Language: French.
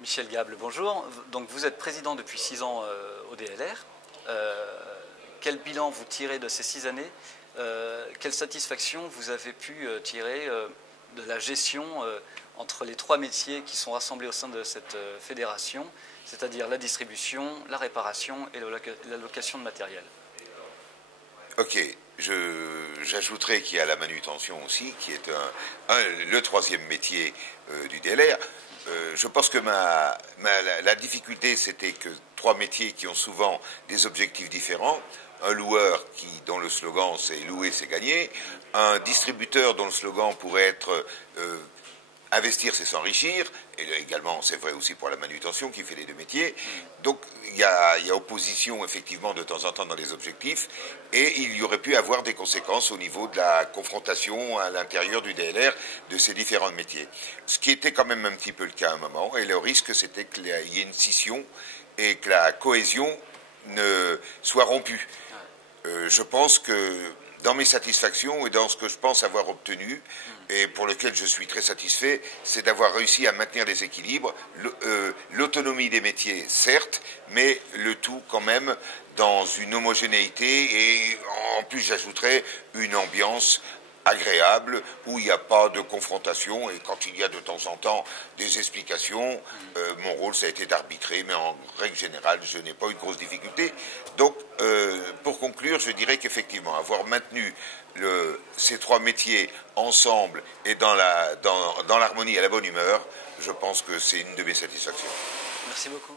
Michel Gable, bonjour. Donc vous êtes président depuis 6 ans au DLR. Quel bilan vous tirez de ces 6 années? Quelle satisfaction vous avez pu tirer de la gestion entre les 3 métiers qui sont rassemblés au sein de cette fédération, c'est-à-dire la distribution, la réparation et la location de matériel? Ok, j'ajouterai qu'il y a la manutention aussi, qui est le 3e métier du DLR. Je pense que la difficulté, c'était que 3 métiers qui ont souvent des objectifs différents. Un loueur dont le slogan c'est louer, c'est gagner. Un distributeur dont le slogan pourrait être investir, c'est s'enrichir. Et également, c'est vrai aussi pour la manutention qui fait les 2 métiers. Donc, il y a opposition, effectivement, de temps en temps dans les objectifs. Et il y aurait pu avoir des conséquences au niveau de la confrontation à l'intérieur du DLR de ces différents métiers. Ce qui était quand même un petit peu le cas à un moment. Et le risque, c'était qu'il y ait une scission et que la cohésion ne soit rompue. Je pense que dans mes satisfactions et dans ce que je pense avoir obtenu, et pour lequel je suis très satisfait, c'est d'avoir réussi à maintenir des équilibres, l'autonomie des métiers, certes, mais le tout quand même dans une homogénéité et en plus j'ajouterais une ambiance agréable, où il n'y a pas de confrontation, et quand il y a de temps en temps des explications, mon rôle ça a été d'arbitrer, mais en règle générale je n'ai pas eu de grosses difficultés. Donc pour conclure, je dirais qu'effectivement avoir maintenu ces 3 métiers ensemble et dans l'harmonie et la bonne humeur, je pense que c'est une de mes satisfactions. Merci beaucoup.